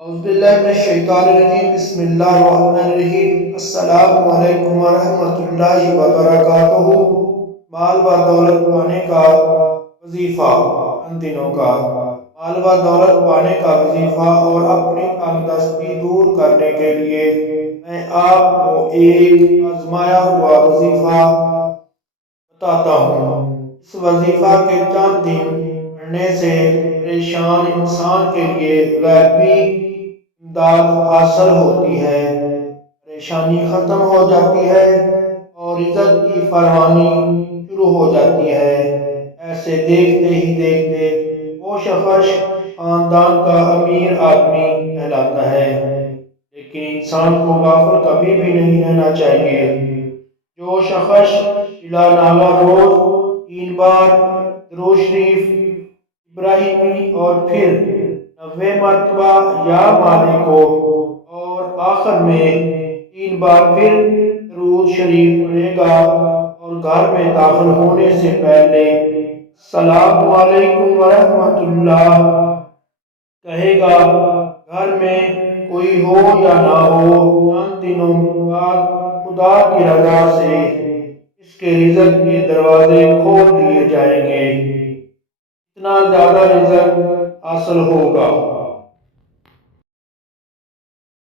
اعوذ باللہ من الشیطان الرجیم بسم اللہ الرحمن الرحیم السلام علیکم ورحمۃ اللہ وبرکاتہ۔ مال و دولت پانے کا وظیفہ، ان دنوں کا مال و دولت پانے کا وظیفہ اور اپنی تنگدستی دور کرنے کے لیے میں آپ کو ایک آزمایا ہوا وظیفہ بتاتا ہوں۔ اس وظیفہ کے چند دن پڑھنے سے پریشان انسان کے لیے غیبی امداد حاصل ہوتی ہے، پریشانی ختم ہو جاتی ہے اور رزق کی فراوانی شروع ہو جاتی ہے۔ ایسے دیکھتے ہی دیکھتے وہ شخص خاندان کا امیر آدمی کہلاتا ہے، لیکن انسان کو غافل کبھی بھی نہیں رہنا چاہیے۔ جو شخص بلا ناغہ روز 3 بار درود شریف ابراہیمی اور پھر 90 مرتبہ یا مالک کو اور آخر میں 3 بار پھر درود شریف پڑھے گا اور گھر میں داخل ہونے سے پہلے السلام علیکم ورحمۃ اللہ کہے گا، گھر میں کوئی ہو یا نہ ہو، چند دنوں بعد خدا کی رضا سے اس کے رزق کے دروازے کھول دیے جائیں گے، اتنا زیادہ رزق حاصل ہوگا۔